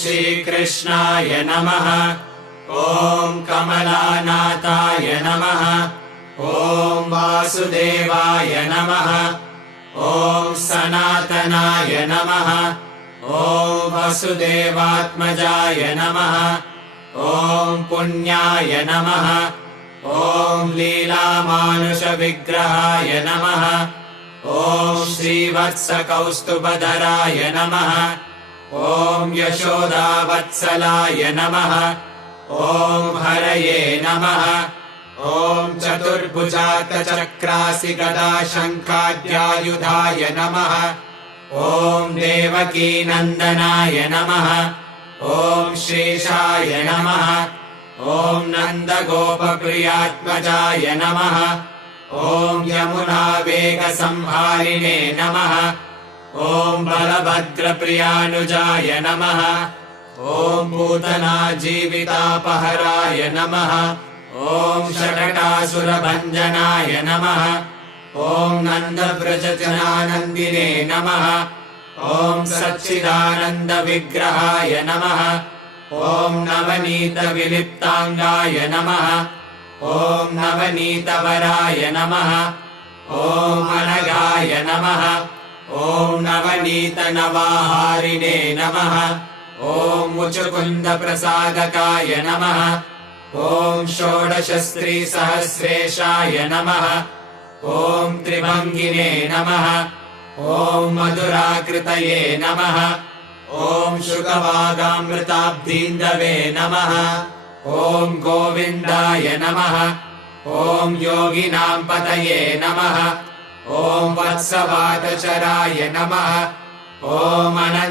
श्रीकृष्णाय नमः। ॐ कमलानाथाय नमः। ॐ वासुदेवाय नमः। ॐ सनातनाय नमः। ॐ वसुदेवात्मजाय नमः। ॐ पुण्याय नमः। ॐ लीलामानुषविग्रहाय नमः। ॐ श्रीवत्सकौस्तुभधराय नमः। ॐ यशोदावत्सलाय नमः। ॐ हरये नमः। ॐ चतुर्भुजातचक्रासि गदाशङ्खाद्यायुधाय नमः। ॐ देवकीनन्दनाय नमः। ॐ श्रीशाय नमः। ॐ नन्दगोपप्रियात्मजाय नमः। ॐ यमुनावेगसंहारिणे नमः। ॐ बलभद्रप्रियानुजाय नमः। ॐ पूतनाजीवितापहराय नमः। ॐ षडटासुरभञ्जनाय नमः। ॐ नन्दव्रजजनानन्दिने नमः। ॐ सच्चिदानन्दविग्रहाय नमः। ॐ नवनीतविलिप्ताङ्गाय नमः। ॐ नवनीतवराय नमः। ॐ अनघाय नमः। ॐ नवनीतनवाहारिणे नमः। ॐ मुचुकुन्दप्रसादकाय नमः। ॐ षोडशस्त्रीसहस्रेशाय नमः। ॐ त्रिभङ्गिने नमः। ॐ मधुराकृतये नमः। ॐ शुकवागामृताब्धीन्दवे नमः। ॐ गोविन्दाय नमः। ॐ योगिनां पतये नमः। ॐ वत्सवादचराय नमः। ॐ